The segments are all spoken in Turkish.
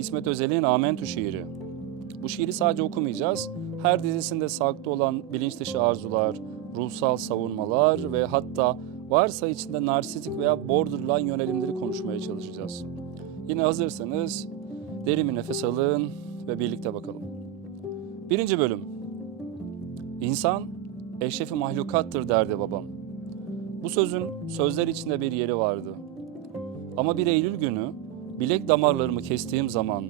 İsmet Özel'in Amentü şiiri. Bu şiiri sadece okumayacağız. Her dizisinde saklı olan bilinç dışı arzular, ruhsal savunmalar ve hatta varsa içinde narsistik veya borderline yönelimleri konuşmaya çalışacağız. Yine hazırsanız derin bir nefes alın ve birlikte bakalım. Birinci bölüm. İnsan eşrefi mahlukattır derdi babam. Bu sözün sözler içinde bir yeri vardı. Ama bir Eylül günü bilek damarlarımı kestiğim zaman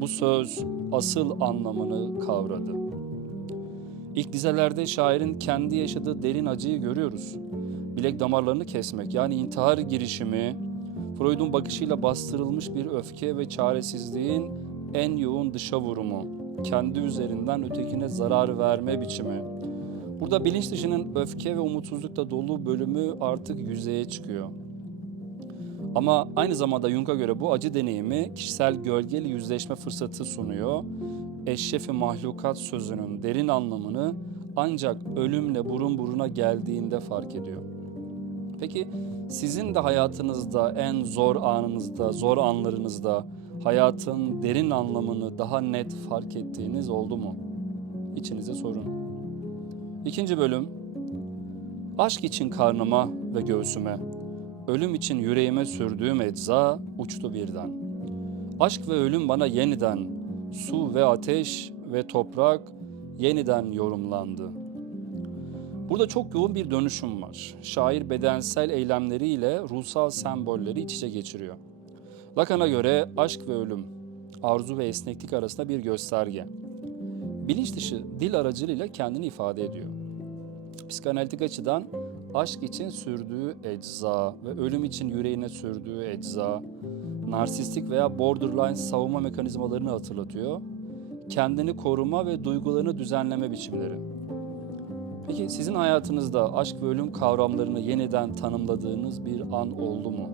bu söz asıl anlamını kavradı. İlk dizelerde şairin kendi yaşadığı derin acıyı görüyoruz. Bilek damarlarını kesmek yani intihar girişimi, Freud'un bakışıyla bastırılmış bir öfke ve çaresizliğin en yoğun dışa vurumu, kendi üzerinden ötekine zarar verme biçimi. Burada bilinç dışının öfke ve umutsuzlukla dolu bölümü artık yüzeye çıkıyor. Ama aynı zamanda Jung'a göre bu acı deneyimi kişisel gölgeli yüzleşme fırsatı sunuyor. Eşrefi mahlukat sözünün derin anlamını ancak ölümle burun buruna geldiğinde fark ediyor. Peki sizin de hayatınızda en zor anınızda, zor anlarınızda hayatın derin anlamını daha net fark ettiğiniz oldu mu? İçinize sorun. İkinci bölüm. Aşk için karnıma ve göğsüme, ölüm için yüreğime sürdüğüm ecza uçtu birden. Aşk ve ölüm bana yeniden, su ve ateş ve toprak yeniden yorumlandı. Burada çok yoğun bir dönüşüm var. Şair bedensel eylemleriyle ruhsal sembolleri iç içe geçiriyor. Lacan'a göre aşk ve ölüm, arzu ve esneklik arasında bir gösterge. Bilinç dışı dil aracılığıyla kendini ifade ediyor. Psikanalitik açıdan aşk için sürdüğü ecza ve ölüm için yüreğine sürdüğü ecza, narsistik veya borderline savunma mekanizmalarını hatırlatıyor. Kendini koruma ve duygularını düzenleme biçimleri. Peki sizin hayatınızda aşk ve ölüm kavramlarını yeniden tanımladığınız bir an oldu mu?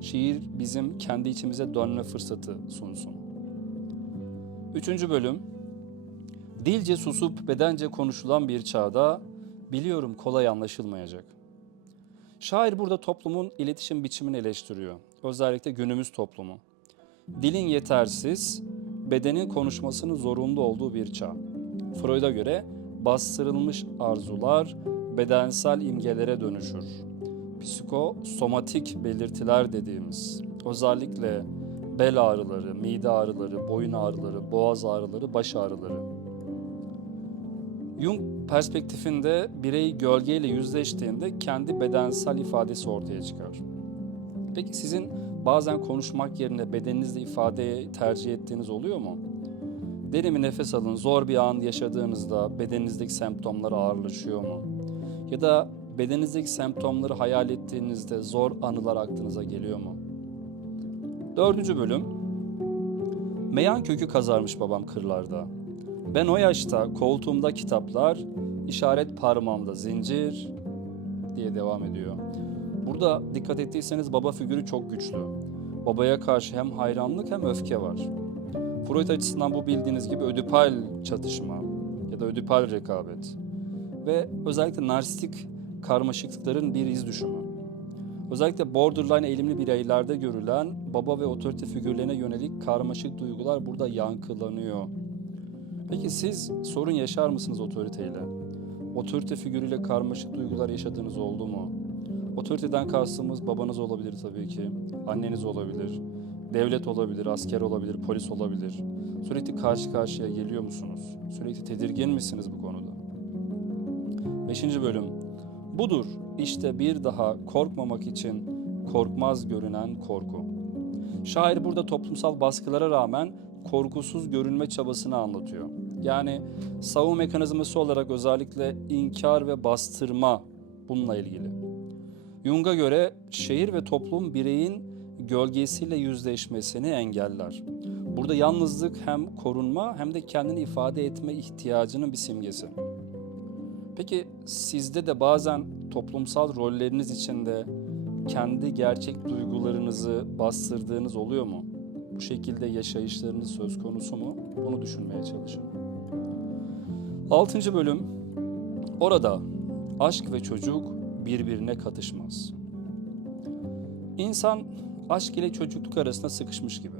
Şiir bizim kendi içimize dönme fırsatı sunsun. Üçüncü bölüm. Dilce susup bedence konuşulan bir çağda biliyorum kolay anlaşılmayacak. Şair burada toplumun iletişim biçimini eleştiriyor. Özellikle günümüz toplumu. Dilin yetersiz, bedenin konuşmasının zorunlu olduğu bir çağ. Freud'a göre bastırılmış arzular bedensel imgelere dönüşür. Psikosomatik belirtiler dediğimiz özellikle bel ağrıları, mide ağrıları, boyun ağrıları, boğaz ağrıları, baş ağrıları. Jung perspektifinde birey gölgeyle yüzleştiğinde kendi bedensel ifadesi ortaya çıkar. Peki sizin bazen konuşmak yerine bedeninizle ifadeyi tercih ettiğiniz oluyor mu? Derin bir nefes alın. Zor bir an yaşadığınızda bedeninizdeki semptomlar ağırlaşıyor mu? Ya da bedeninizdeki semptomları hayal ettiğinizde zor anılar aklınıza geliyor mu? Dördüncü bölüm. Meyan kökü kazarmış babam kırlarda. Ben o yaşta koltuğumda kitaplar, işaret parmağımda zincir diye devam ediyor. Burada dikkat ettiyseniz baba figürü çok güçlü. Babaya karşı hem hayranlık hem öfke var. Freud açısından bu bildiğiniz gibi ödipal çatışma ya da ödipal rekabet ve özellikle narsistik karmaşıklıkların bir iz düşümü. Özellikle borderline eğilimli bireylerde görülen baba ve otorite figürlerine yönelik karmaşık duygular burada yankılanıyor. Peki siz sorun yaşar mısınız otoriteyle? Otorite figürüyle karmaşık duygular yaşadığınız oldu mu? Otoriteden kastımız babanız olabilir tabii ki, anneniz olabilir, devlet olabilir, asker olabilir, polis olabilir. Sürekli karşı karşıya geliyor musunuz? Sürekli tedirgin misiniz bu konuda? Beşinci bölüm. Budur işte bir daha korkmamak için korkmaz görünen korku. Şair burada toplumsal baskılara rağmen korkusuz görünme çabasını anlatıyor. Yani savunma mekanizması olarak özellikle inkar ve bastırma bununla ilgili. Jung'a göre şehir ve toplum bireyin gölgesiyle yüzleşmesini engeller. Burada yalnızlık hem korunma hem de kendini ifade etme ihtiyacının bir simgesi. Peki sizde de bazen toplumsal rolleriniz içinde kendi gerçek duygularınızı bastırdığınız oluyor mu? Bu şekilde yaşayışlarınız söz konusu mu? Bunu düşünmeye çalışın. Altıncı bölüm. Orada aşk ve çocuk birbirine katışmaz. İnsan aşk ile çocukluk arasında sıkışmış gibi.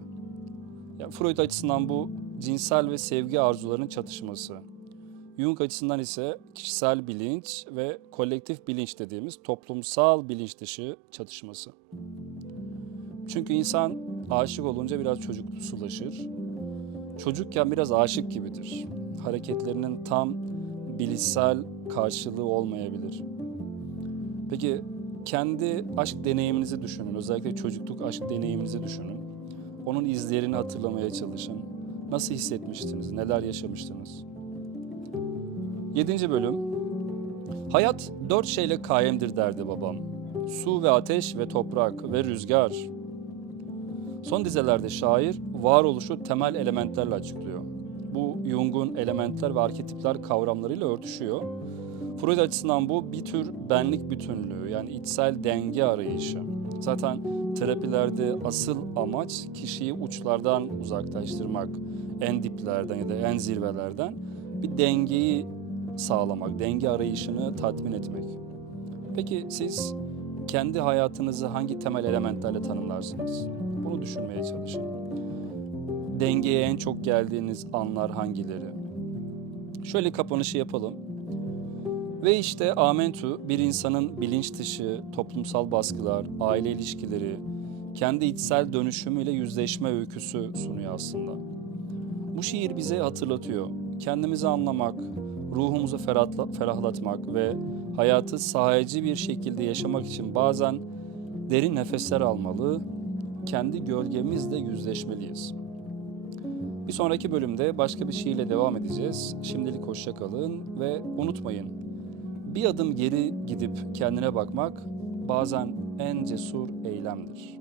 Ya Freud açısından bu cinsel ve sevgi arzularının çatışması. Jung açısından ise kişisel bilinç ve kolektif bilinç dediğimiz toplumsal bilinç dışı çatışması. Çünkü insan aşık olunca biraz çocuksulaşır. Çocukken biraz aşık gibidir. Hareketlerinin tam bilişsel karşılığı olmayabilir. Peki kendi aşk deneyiminizi düşünün. Özellikle çocukluk aşk deneyiminizi düşünün. Onun izlerini hatırlamaya çalışın. Nasıl hissetmiştiniz? Neler yaşamıştınız? Yedinci bölüm. Hayat dört şeyle kaimdir derdi babam. Su ve ateş ve toprak ve rüzgar. Son dizelerde şair varoluşu temel elementlerle açıklıyor. Jung'un elementler ve arketipler kavramlarıyla örtüşüyor. Freud açısından bu bir tür benlik bütünlüğü yani içsel denge arayışı. Zaten terapilerde asıl amaç kişiyi uçlardan uzaklaştırmak, en diplerden ya da en zirvelerden bir dengeyi sağlamak, denge arayışını tatmin etmek. Peki siz kendi hayatınızı hangi temel elementlerle tanımlarsınız? Bunu düşünmeye çalışın. Dengeye en çok geldiğiniz anlar hangileri? Şöyle kapanışı yapalım. Ve işte Amentu bir insanın bilinç dışı toplumsal baskılar, aile ilişkileri, kendi içsel dönüşümüyle yüzleşme öyküsü sunuyor aslında. Bu şiir bize hatırlatıyor. Kendimizi anlamak, ruhumuzu ferahla, ferahlatmak ve hayatı sahici bir şekilde yaşamak için bazen derin nefesler almalı, kendi gölgemizle yüzleşmeliyiz. Bir sonraki bölümde başka bir şiirle devam edeceğiz. Şimdilik hoşça kalın ve unutmayın. Bir adım geri gidip kendine bakmak bazen en cesur eylemdir.